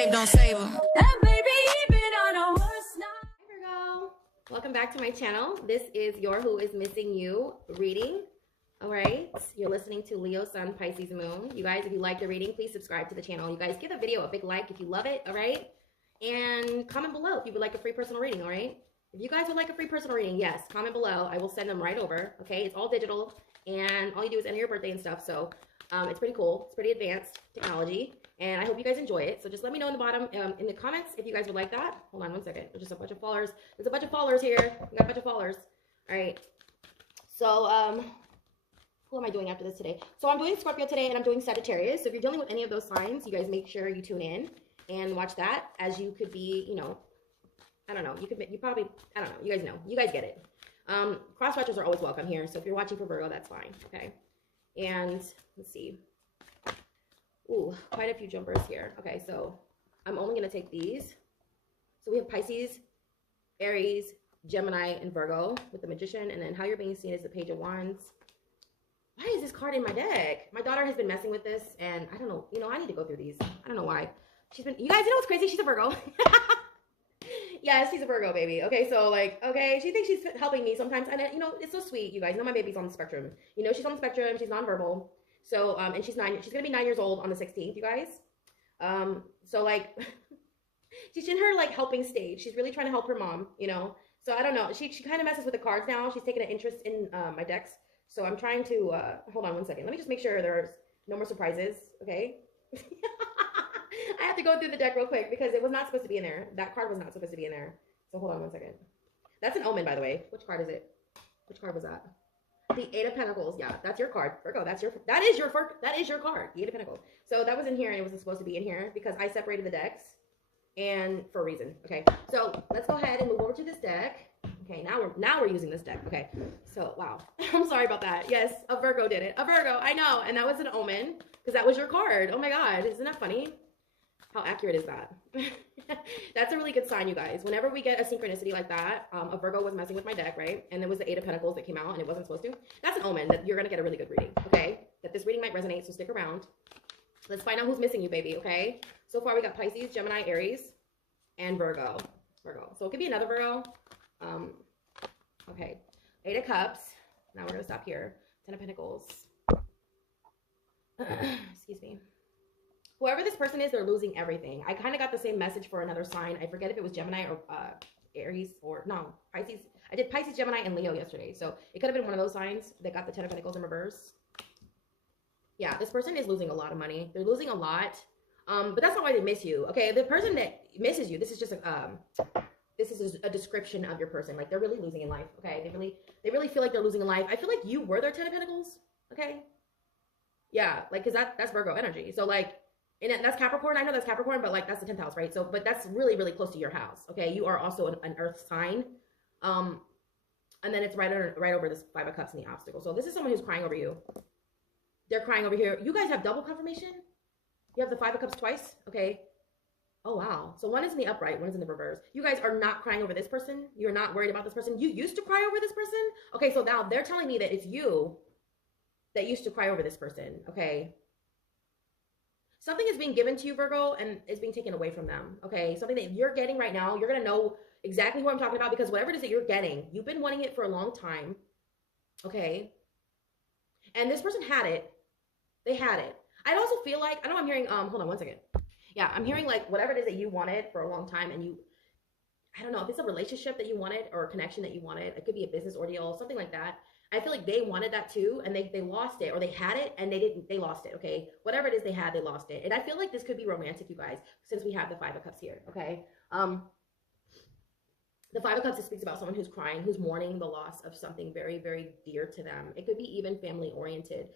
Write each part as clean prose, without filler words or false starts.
tape don't save them. That baby even on a worst night. Hi Virgo, welcome back to my channel. This is your Who is Missing You reading. All right, you're listening to Leo, Sun, Pisces, Moon. You guys, if you like the reading, please subscribe to the channel. You guys, give the video a big like if you love it, all right? And comment below if you would like a free personal reading, all right? If you guys would like a free personal reading, yes, comment below. I will send them right over, okay? It's all digital, and all you do is enter your birthday and stuff, so it's pretty cool. It's pretty advanced technology, and I hope you guys enjoy it. So just let me know in the bottom, in the comments, if you guys would like that. Hold on one second. There's just a bunch of followers. There's a bunch of followers here. We got a bunch of followers. All right. So, who am I doing after this today? So I'm doing Scorpio today, and I'm doing Sagittarius. So if you're dealing with any of those signs, you guys make sure you tune in and watch that, as you could be, you know, I don't know. You probably, I don't know. You guys know. You guys get it. Cross-watchers are always welcome here. So if you're watching for Virgo, that's fine. Okay. And let's see. Ooh, quite a few jumpers here. Okay, so I'm only going to take these. So we have Pisces, Aries, Gemini, and Virgo with the Magician. And then how you're being seen is the Page of Wands. Why is this card in my deck? My daughter has been messing with this, and I don't know. You know, I need to go through these. I don't know why. She's been, you guys, you know what's crazy? She's a Virgo. Yes, she's a Virgo, baby. Okay, so, like, okay, she thinks she's helping me sometimes. And, you know, it's so sweet, you guys. You know my baby's on the spectrum. You know she's on the spectrum. She's nonverbal. So, and she's going to be 9 years old on the 16th, you guys. So, like, she's in her, like, helping stage. She's really trying to help her mom, you know. So, I don't know. She kind of messes with the cards now. She's taking an interest in my decks. So, I'm trying to, hold on one second. Let me just make sure there's no more surprises, okay? I have to go through the deck real quick because it was not supposed to be in there. That card was not supposed to be in there. So hold on one second. That's an omen, by the way. Which card is it? Which card was that? The Eight of Pentacles. Yeah, that's your card. Virgo, that is your card. The Eight of Pentacles. So that was in here, and it wasn't supposed to be in here because I separated the decks, and for a reason. Okay. So let's go ahead and move over to this deck. Okay, now we're using this deck. Okay. So wow. I'm sorry about that. Yes, a Virgo did it. A Virgo, I know. And that was an omen because that was your card. Oh my God. Isn't that funny? How accurate is that? That's a really good sign, you guys. Whenever we get a synchronicity like that, a Virgo was messing with my deck, right? And there was the Eight of Pentacles that came out and it wasn't supposed to. That's an omen that you're going to get a really good reading, okay? That this reading might resonate, so stick around. Let's find out who's missing you, baby, okay? So far, we got Pisces, Gemini, Aries, and Virgo. So it could be another Virgo. Okay. Eight of Cups. Now we're going to stop here. Ten of Pentacles. Excuse me. Whoever this person is, they're losing everything. I kind of got the same message for another sign. I forget if it was Gemini or Aries or, no, Pisces. I did Pisces, Gemini, and Leo yesterday. So it could have been one of those signs that got the Ten of Pentacles in reverse. Yeah, this person is losing a lot of money. They're losing a lot. But that's not why they miss you. Okay, the person that misses you, this is just a description of your person. Like, they're really losing in life. Okay, they really feel like they're losing in life. I feel like you were their Ten of Pentacles. Okay. Yeah, like, because that's Virgo energy. So, like, and that's Capricorn. I know that's Capricorn, but like that's the 10th house, right? So, but that's really, really close to your house. Okay, you are also an Earth sign, and then it's right over this Five of Cups and the obstacle. So this is someone who's crying over you. They're crying over here. You guys have double confirmation. You have the Five of Cups twice. Okay. Oh wow. So one is in the upright, one is in the reverse. You guys are not crying over this person. You're not worried about this person. You used to cry over this person. Okay, so now they're telling me that it's you that used to cry over this person. Okay. Something is being given to you, Virgo, and is being taken away from them, okay? Something that you're getting right now, you're going to know exactly who I'm talking about because whatever it is that you're getting, you've been wanting it for a long time, okay? And this person had it. They had it. I also feel like, I know I'm hearing, hold on one second. Yeah, I'm hearing like whatever it is that you wanted for a long time and you, I don't know, if it's a relationship that you wanted or a connection that you wanted, it could be a business ordeal, something like that. I feel like they wanted that too, and they lost it, or they had it, and they lost it, okay? Whatever it is they had, they lost it. And I feel like this could be romantic, you guys, since we have the Five of Cups here, okay? The Five of Cups, it speaks about someone who's crying, who's mourning the loss of something very, very dear to them. It could be even family-oriented.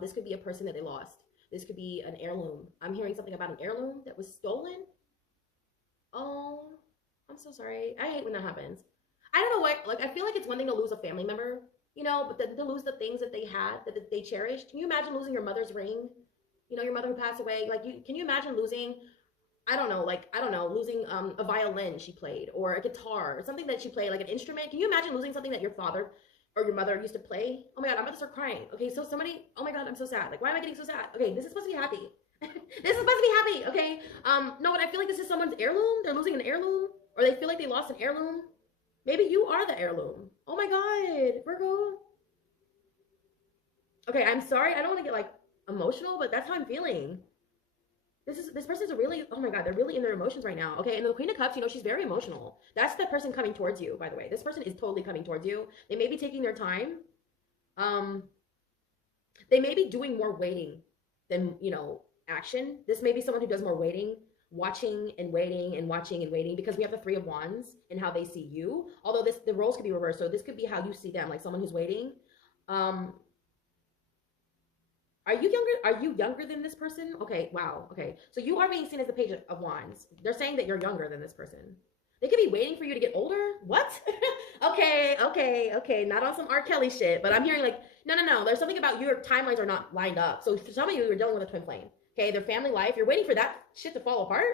This could be a person that they lost. This could be an heirloom. I'm hearing something about an heirloom that was stolen. Oh, I'm so sorry. I hate when that happens. I don't know what, like, I feel like it's one thing to lose a family member, you know, but then to lose the things that they had, that they cherished. Can you imagine losing your mother's ring? You know, your mother who passed away. Like, can you imagine losing, losing a violin she played, or a guitar, or something that she played, like an instrument? Can you imagine losing something that your father or your mother used to play? Oh my God, I'm about to start crying. Okay, so somebody, oh my God, I'm so sad. Like, why am I getting so sad? Okay, this is supposed to be happy. This is supposed to be happy, okay? No, but I feel like this is someone's heirloom. They're losing an heirloom, or they feel like they lost an heirloom. Maybe you are the heirloom. Oh my God, Virgo. Okay, I'm sorry. I don't want to get like emotional, but that's how I'm feeling. This person's really, oh my God, they're really in their emotions right now. Okay, and the Queen of Cups, you know, she's very emotional. That's the person coming towards you, by the way. This person is totally coming towards you. They may be taking their time. They may be doing more waiting than, you know, action. This may be someone who does more waiting, watching and waiting and watching and waiting, because we have the Three of Wands and how they see you. Although the roles could be reversed, so this could be how you see them, like someone who's waiting. Are you younger than this person? Okay, wow. Okay, so you are being seen as the Page of Wands. They're saying that you're younger than this person. They could be waiting for you to get older. What? Okay. Not on some R. Kelly shit, but I'm hearing like, no. There's something about your timelines are not lined up. So for some of you, you're dealing with a twin flame. Okay, their family life. You're waiting for that shit to fall apart.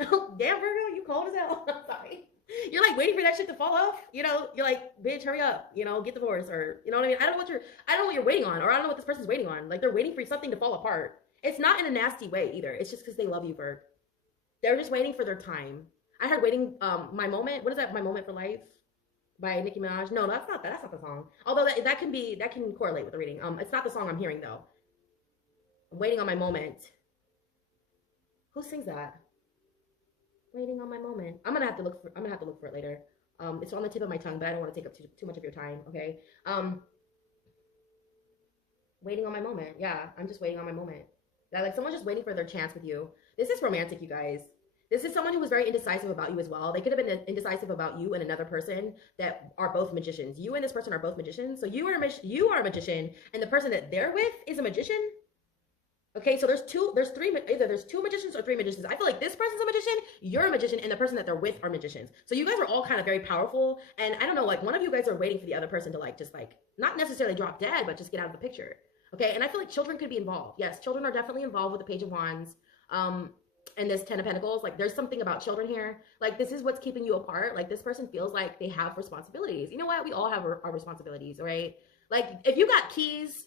Oh, damn, Virgo, you cold as hell. I'm sorry. You're like waiting for that shit to fall off. You know, you're like, bitch, hurry up. You know, get divorced, or you know what I mean. I don't know what you're waiting on, or I don't know what this person's waiting on. Like they're waiting for something to fall apart. It's not in a nasty way either. It's just because they love you, Virg. They're just waiting for their time. I heard waiting. My moment. What is that? My Moment for Life by Nicki Minaj. No, that's not the song. Although that can correlate with the reading. It's not the song I'm hearing though. I'm waiting on my moment. Who sings that? Waiting on my moment. I'm gonna have to look for it later. It's on the tip of my tongue, but I don't want to take up too much of your time. Okay. Waiting on my moment. Yeah, I'm just waiting on my moment. Yeah, like someone's just waiting for their chance with you. This is romantic, you guys. This is someone who was very indecisive about you as well. They could have been indecisive about you and another person that are both magicians. You and this person are both magicians. So you are a magician, and the person that they're with is a magician. Okay, so there's two magicians or three magicians. I feel like this person's a magician, you're a magician, and the person that they're with are magicians. So you guys are all kind of very powerful, and I don't know, like one of you guys are waiting for the other person to like just like not necessarily drop dead, but just get out of the picture. Okay, and I feel like children could be involved. Yes, children are definitely involved with the Page of Wands. And this Ten of Pentacles, like there's something about children here. Like this is what's keeping you apart. Like this person feels like they have responsibilities. You know what? We all have our responsibilities, right? Like if you got keys,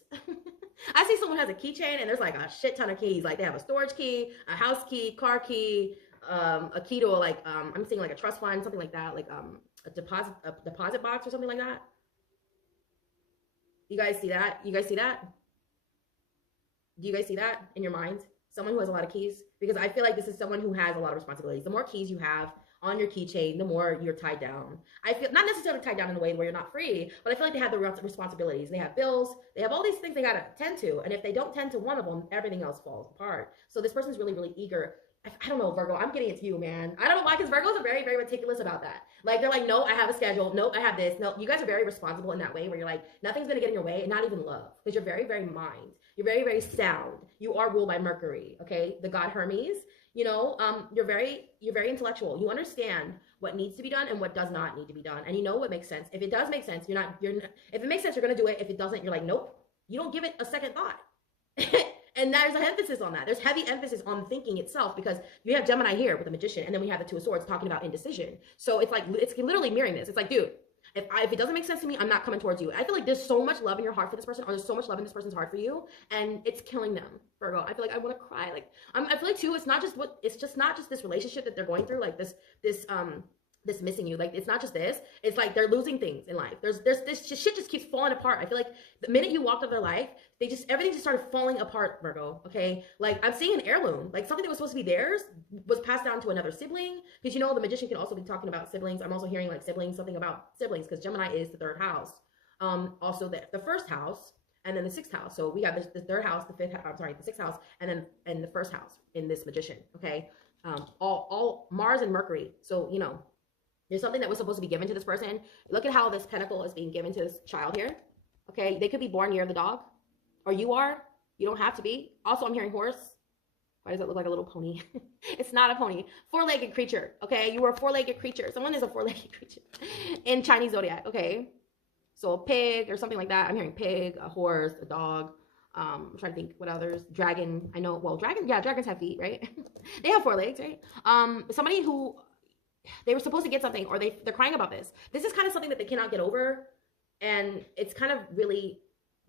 I see someone has a keychain and there's like a shit ton of keys. Like they have a storage key, a house key, car key, a key to like I'm seeing like a trust fund, something like that, like a deposit box or something like that. You guys see that? You guys see that? Do you guys see that in your mind? Someone who has a lot of keys? Because I feel like this is someone who has a lot of responsibilities. The more keys you have on your keychain, the more you're tied down. I feel not necessarily tied down in a way where you're not free, but I feel like they have the responsibilities. They have bills. They have all these things they got to tend to. And if they don't tend to one of them, everything else falls apart. So this person's really, really eager. I don't know, Virgo. I'm getting it to you, man. I don't know why, because Virgos are very, very meticulous about that. Like, they're like, no, I have a schedule. No, I have this. No, you guys are very responsible in that way where you're like, nothing's going to get in your way, and not even love. Because you're very, very mind. You're very, very sound. You are ruled by Mercury, okay? The god Hermes. You know, you're very intellectual. You understand what needs to be done and what does not need to be done. And you know what makes sense. If it does make sense, if it makes sense, you're going to do it. If it doesn't, you're like, nope. You don't give it a second thought. And there's an emphasis on that. There's heavy emphasis on thinking itself, because you have Gemini here with the Magician, and then we have the Two of Swords talking about indecision. So it's like, it's literally mirroring this. It's like, dude, if it doesn't make sense to me, I'm not coming towards you. I feel like there's so much love in your heart for this person, or there's so much love in this person's heart for you, and it's killing them, Virgo. I feel like I want to cry. Like, I feel like too, it's not just this relationship that they're going through, like this missing you. Like, it's not just this. It's like they're losing things in life. There's this shit just keeps falling apart. I feel like the minute you walked out of their life, everything just started falling apart, Virgo. Okay, like I'm seeing an heirloom, like something that was supposed to be theirs was passed down to another sibling. Because you know the Magician can also be talking about siblings. I'm also hearing like siblings, something about siblings, because Gemini is the third house. Also the first house, and then the sixth house. So we have the third house, the sixth house, and the first house in this Magician. Okay, all Mars and Mercury. So you know, there's something that was supposed to be given to this person. Look at how this pentacle is being given to this child here. Okay, they could be born near the dog, or you are. You don't have to be. Also, I'm hearing horse. Why does it look like a little pony? It's not a pony. Four-legged creature. Okay, you are a four-legged creature. Someone is a four-legged creature in Chinese zodiac. Okay, so a pig or something like that. I'm hearing pig, a horse, a dog. I'm trying to think what others. Dragon. I know. Well, dragon. Yeah, dragons have feet, right? They have 4 legs, right? Somebody who they were supposed to get something, or they're crying about this. This is kind of something that they cannot get over, and it's kind of really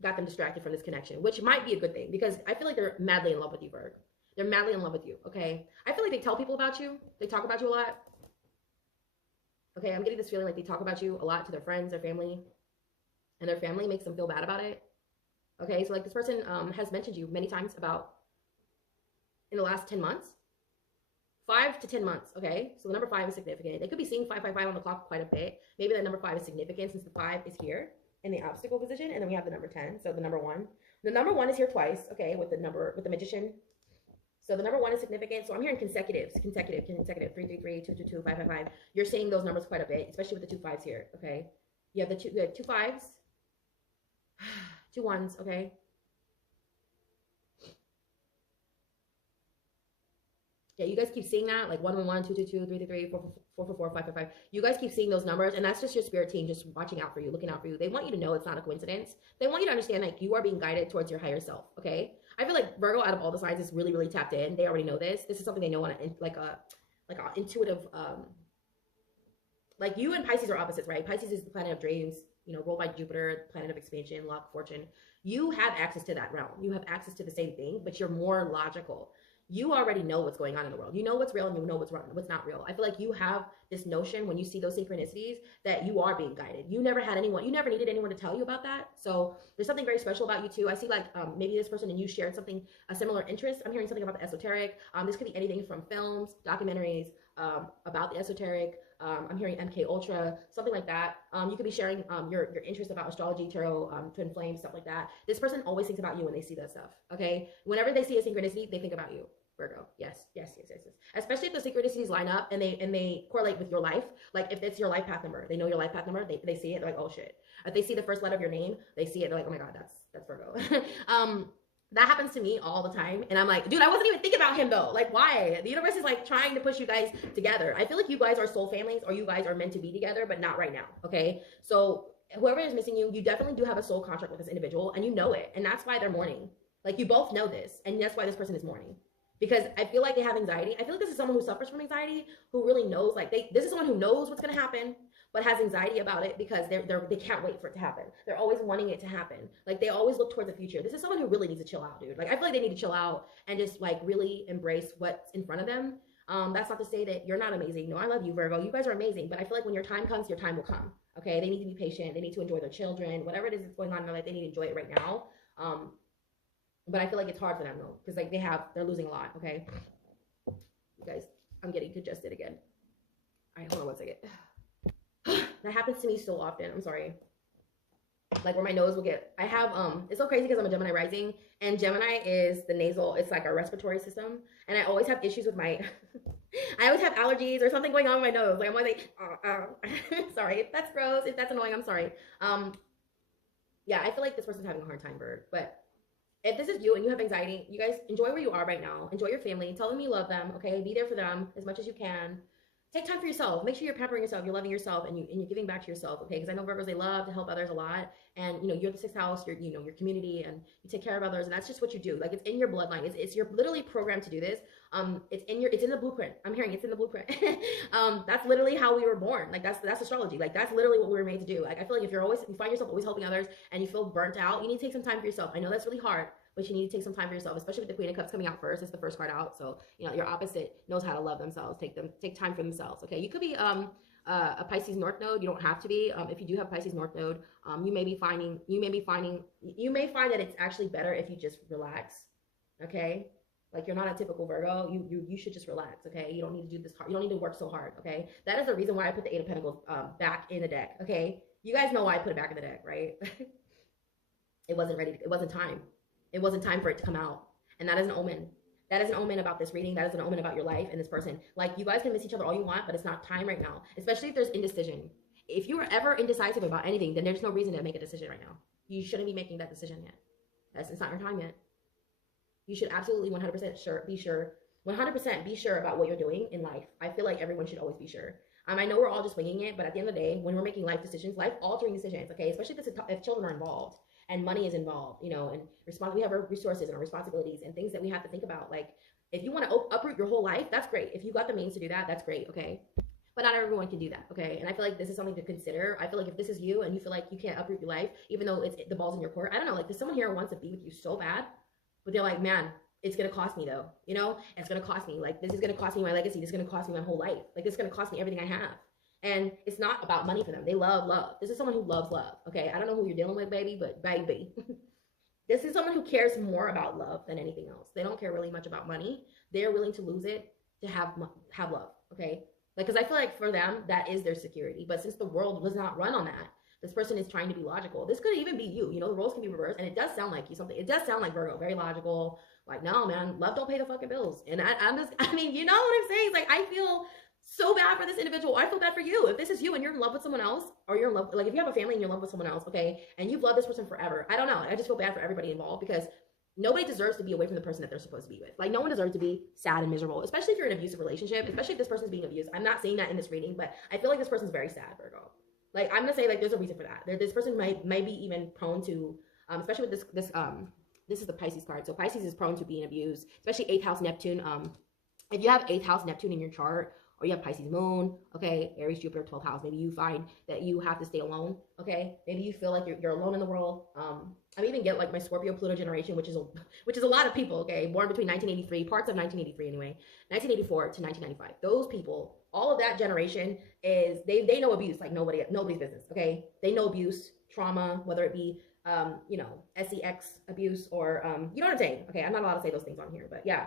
got them distracted from this connection, which might be a good thing, because I feel like they're madly in love with you, Virg. They're madly in love with you, okay? I feel like they tell people about you. They talk about you a lot. Okay, I'm getting this feeling like they talk about you a lot to their friends, their family, and their family makes them feel bad about it. Okay, so like this person has mentioned you many times about in the last 10 months. 5 to 10 months, okay? So the number 5 is significant. They could be seeing 555 on the clock quite a bit. Maybe that number 5 is significant since the 5 is here in the obstacle position, and then we have the number 10, so the number 1. The number 1 is here twice, okay, with the magician. So the number 1 is significant. So I'm hearing consecutive, 333, 222, 555. You're seeing those numbers quite a bit, especially with the 2 5s here, okay? You have the two 5s, 2 1s, okay? Yeah, you guys keep seeing that, like 111, 222, 333, 444, 555. You guys keep seeing those numbers, and that's just your spirit team just watching out for you, looking out for you. They want you to know it's not a coincidence. They want you to understand like you are being guided towards your higher self, okay? I feel like Virgo, out of all the signs, is really, really tapped in. They already know this. This is something they know on a, like a intuitive, like you and Pisces are opposites, right? Pisces is the planet of dreams, you know, ruled by Jupiter, planet of expansion, luck, fortune. You have access to that realm. You have access to the same thing, but you're more logical. You already know what's going on in the world. You know what's real and you know what's not real. I feel like you have this notion when you see those synchronicities that you are being guided. You never had anyone, you never needed anyone to tell you about that. So there's something very special about you too. I see like maybe this person and you shared something, a similar interest. I'm hearing something about the esoteric. This could be anything from films, documentaries, about the esoteric. I'm hearing 𝓛𝓮𝓸, something like that. You could be sharing your interest about astrology, tarot, twin flames, stuff like that. This person always thinks about you when they see that stuff, okay? Whenever they see a synchronicity, they think about you, Virgo. Yes. Especially if the synchronicities line up and they correlate with your life. Like if it's your life path number, they know your life path number, they see it, they're like, oh shit. If they see the first letter of your name, they see it, they're like, oh my God, that's Virgo. That happens to me all the time. And I'm like, dude, I wasn't even thinking about him though. Like, why? The universe is like trying to push you guys together. I feel like you guys are soul families or you guys are meant to be together, but not right now. Okay. So whoever is missing you, you definitely do have a soul contract with this individual and you know it. And that's why they're mourning. Like you both know this. And that's why this person is mourning. Because I feel like they have anxiety. I feel like this is someone who suffers from anxiety, who really knows, like this is someone who knows what's going to happen, but has anxiety about it because they can't wait for it to happen. They're always wanting it to happen. Like they always look towards the future. This is someone who really needs to chill out, dude. Like I feel like they need to chill out and just like really embrace what's in front of them. That's not to say that you're not amazing. No, I love you, Virgo. You guys are amazing. But I feel like when your time comes, your time will come. Okay, they need to be patient. They need to enjoy their children. Whatever it is that's going on in their life, they need to enjoy it right now. But I feel like it's hard for them though, because like they're losing a lot. Okay, you guys, I'm getting congested again. All right, hold on one second. That happens to me so often. I'm sorry. Like where my nose will get, I have, it's so crazy because I'm a Gemini rising and Gemini is the nasal, it's like our respiratory system. And I always have issues with my, I always have allergies or something going on with my nose. Like I'm always like, sorry, if that's gross, if that's annoying, I'm sorry. Yeah, I feel like this person's having a hard time, Bird. But if this is you and you have anxiety, you guys enjoy where you are right now. Enjoy your family. Tell them you love them, okay? Be there for them as much as you can. Take time for yourself. Make sure you're pampering yourself, you're loving yourself, and you're giving back to yourself, okay? Because I know Virgos, they love to help others a lot, and you know you're the 6th house, you're your community, and you take care of others, and that's just what you do. Like it's in your bloodline. It's you're literally programmed to do this. It's in the blueprint. I'm hearing it's in the blueprint. That's literally how we were born. Like that's astrology. Like that's literally what we were made to do. Like I feel like if you find yourself always helping others and you feel burnt out, you need to take some time for yourself. I know that's really hard, but you need to take some time for yourself, especially with the Queen of Cups coming out first. It's the first card out. So, you know, your opposite knows how to love themselves. Take time for themselves. Okay. You could be a Pisces North Node. You don't have to be. If you do have Pisces North Node, you may find that it's actually better if you just relax. Okay. Like you're not a typical Virgo. You should just relax. Okay. You don't need to do this hard. You don't need to work so hard. Okay. That is the reason why I put the 8 of Pentacles back in the deck. Okay. You guys know why I put it back in the deck, right? It wasn't ready. It wasn't time. It wasn't time for it to come out. And that is an omen. That is an omen about this reading. That is an omen about your life and this person. Like, you guys can miss each other all you want, but it's not time right now. Especially if there's indecision. If you are ever indecisive about anything, then there's no reason to make a decision right now. You shouldn't be making that decision yet. It's not your time yet. You should absolutely 100% be sure 100% be sure about what you're doing in life. I feel like everyone should always be sure. I know we're all just winging it, but at the end of the day, when we're making life decisions, life-altering decisions, okay, especially if children are involved, and money is involved, you know, and we have our resources and our responsibilities and things that we have to think about. Like, if you want to uproot your whole life, that's great. If you got the means to do that, that's great, okay? But not everyone can do that, okay? And I feel like this is something to consider. I feel like if this is you and you feel like you can't uproot your life, even though the ball's in your court, I don't know, like, there's someone here who wants to be with you so bad, but they're like, man, it's going to cost me though, you know, it's going to cost me. Like, this is going to cost me my legacy. This is going to cost me my whole life. Like, this is going to cost me everything I have. And it's not about money for them. They love love. This is someone who loves love. Okay. I don't know who you're dealing with, baby, but baby, this is someone who cares more about love than anything else. They don't care really much about money. They're willing to lose it to have love. Okay. Like, because I feel like for them, that is their security. But since the world does not run on that, this person is trying to be logical. This could even be you. You know, the roles can be reversed. And it does sound like you something. It does sound like Virgo, very logical. Like, no, man, love don't pay the fucking bills. And I mean, you know what I'm saying? It's like, I feel so bad for this individual. I feel bad for you. If this is you and you're in love with someone else, or you're in love, like if you have a family and you're in love with someone else, okay, and you've loved this person forever, I don't know. I just feel bad for everybody involved because nobody deserves to be away from the person that they're supposed to be with. Like, no one deserves to be sad and miserable, especially if you're in an abusive relationship, especially if this person's being abused. I'm not saying that in this reading, but I feel like this person's very sad, Virgo. Like, I'm gonna say, like, there's a reason for that. This person might be even prone to, especially with this is the Pisces card. So Pisces is prone to being abused, especially 8th house Neptune. If you have 8th house Neptune in your chart, or you have Pisces moon, okay, Aries, Jupiter, 12th house, maybe you find that you have to stay alone, okay? Maybe you feel like you're alone in the world. I even get like my Scorpio Pluto generation, which is a lot of people, okay, born between 1983, parts of 1983 anyway, 1984 to 1995. Those people, all of that generation is, they know abuse like nobody's business, okay? They know abuse, trauma, whether it be, you know, sex abuse or, you know what I'm saying? Okay, I'm not allowed to say those things on here, but yeah.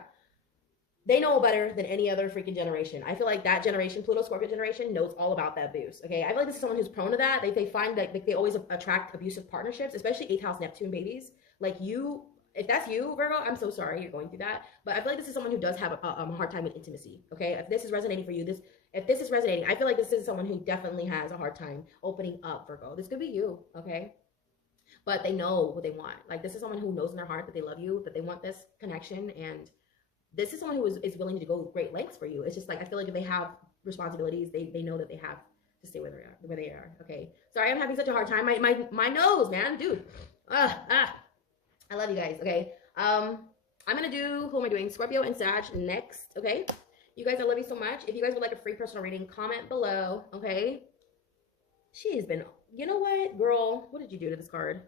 They know better than any other freaking generation. I feel like that generation, Pluto Scorpio generation, knows all about that abuse. Okay, I feel like this is someone who's prone to that. They find that they always attract abusive partnerships, especially 8th house Neptune babies. Like you, if that's you, Virgo, I'm so sorry you're going through that. But I feel like this is someone who does have a hard time with intimacy. Okay, if this is resonating for you, if this is resonating, I feel like this is someone who definitely has a hard time opening up, Virgo. This could be you. Okay. But they know what they want. Like, this is someone who knows in their heart that they love you, that they want this connection, and this is someone who is willing to go great lengths for you. It's just like, I feel like if they have responsibilities, they know that they have to stay where they are. Okay. Sorry, I'm having such a hard time. My nose, man, dude. I love you guys. Okay. I'm gonna do, who am I doing? Scorpio and Sag next. Okay. You guys, I love you so much. If you guys would like a free personal reading, comment below. Okay. She has been, you know what, girl? What did you do to this card?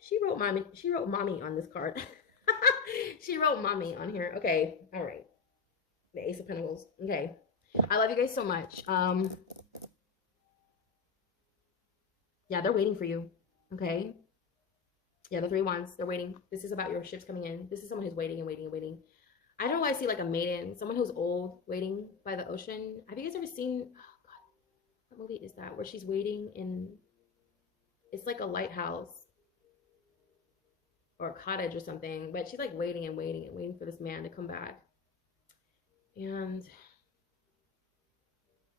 She wrote mommy on this card. She wrote mommy on here. Okay. All right. The Ace of Pentacles. Okay. I love you guys so much. Yeah, they're waiting for you. Okay. Yeah, the 3 wands, they're waiting. This is about your ships coming in. This is someone who's waiting and waiting and waiting. I don't know why I see like a maiden, someone who's old, waiting by the ocean. Have you guys ever seen, oh God, what movie is that? Where she's waiting in, it's like a lighthouse or a cottage or something, but she's like waiting and waiting and waiting for this man to come back. And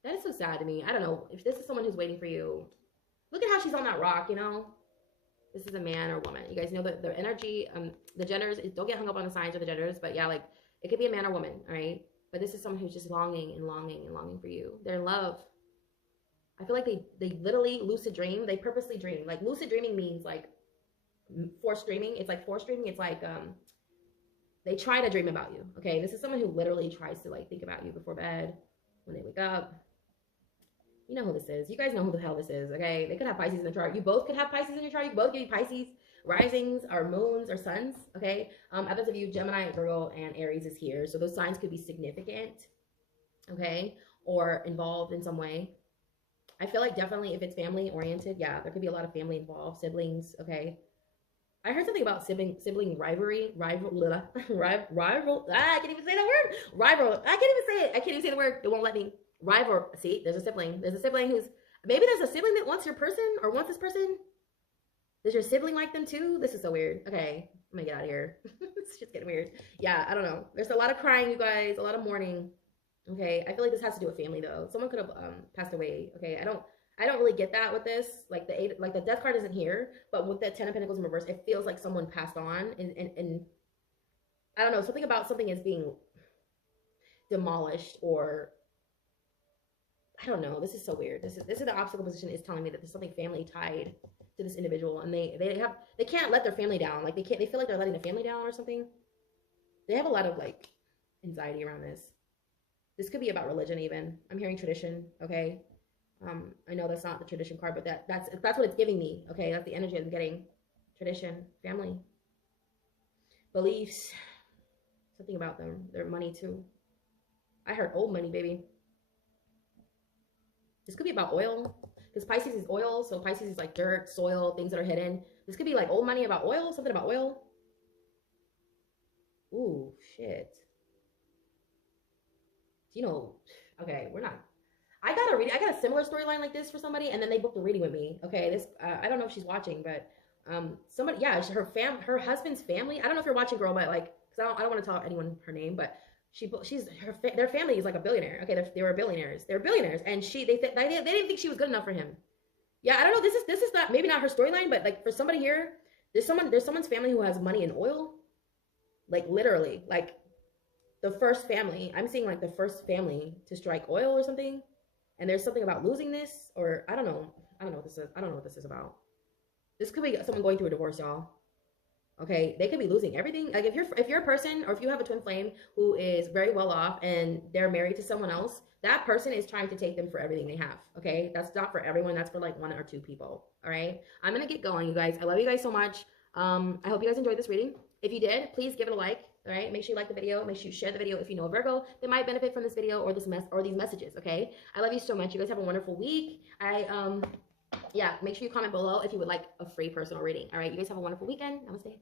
that is so sad to me. I don't know if this is someone who's waiting for you. Look at how she's on that rock, you know? This is a man or woman. You guys know that the energy, the genders, don't get hung up on the signs or the genders, but yeah, like it could be a man or woman, all right? But this is someone who's just longing and longing and longing for you. They're in love. I feel like they literally lucid dream. They purposely dream. Like lucid dreaming means like forced dreaming. It's like forced dreaming. It's like they try to dream about you. Okay, this is someone who literally tries to like think about you before bed, when they wake up. You know who this is. You guys know who the hell this is. Okay, they could have Pisces in the chart. You both could have Pisces in your chart. You both get Pisces risings or moons or suns. Okay, others of you, Gemini, Virgo, and Aries is here. So those signs could be significant. Okay, or involved in some way. I feel like definitely if it's family oriented, yeah, there could be a lot of family involved, siblings. Okay. I heard something about sibling rivalry, I can't even say that word. Rival, I can't even say it. I can't even say the word. It won't let me. Rival. See, there's a sibling. There's a sibling who's, maybe there's a sibling that wants your person or wants this person. Does your sibling like them too? This is so weird. Okay, I'm gonna get out of here. It's just getting weird. Yeah, I don't know. There's a lot of crying, you guys. A lot of mourning. Okay, I feel like this has to do with family though. Someone could have passed away. Okay, I don't really get that with this. Like the death card isn't here, but with the 10 of Pentacles in reverse, it feels like someone passed on, and I don't know, something about something is being demolished, or I don't know. This is so weird. This is the obstacle position is telling me that there's something family tied to this individual, and they can't let their family down. Like they feel like they're letting the family down or something. They have a lot of like anxiety around this. This could be about religion even. I'm hearing tradition. Okay. I know that's not the tradition card, but that's what it's giving me. Okay, that's the energy I'm getting. tradition, family, beliefs, something about them, their money too. I heard old money, baby. This could be about oil, because Pisces is oil, so Pisces is like dirt, soil, things that are hidden. This could be like old money about oil, something about oil. Ooh, shit. You know, okay, we're not. I got a similar storyline like this for somebody, and then they booked a reading with me. Okay, this I don't know if she's watching, but somebody, yeah, her husband's family. I don't know if you're watching, girl, but like, cause I don't want to tell anyone her name, but their family is like a billionaire. Okay, they were billionaires. They're billionaires, and they didn't think she was good enough for him. Yeah, I don't know. This is not, maybe not her storyline, but like for somebody here, there's someone's family who has money in oil, like literally, like the first family. I'm seeing like the first family to strike oil or something, and there's something about losing this, or I don't know. I don't know what this is. I don't know what this is about. This could be someone going through a divorce, y'all. Okay, they could be losing everything. Like if you're a person, or if you have a twin flame who is very well off and they're married to someone else, that person is trying to take them for everything they have. Okay, that's not for everyone. That's for like 1 or 2 people. All right, I'm gonna get going, you guys. I love you guys so much. I hope you guys enjoyed this reading. If you did, please give it a like. All right, make sure you like the video. Make sure you share the video if you know a Virgo that might benefit from this video or these messages. Okay, I love you so much. You guys have a wonderful week. Yeah, make sure you comment below if you would like a free personal reading. All right, you guys have a wonderful weekend. Namaste.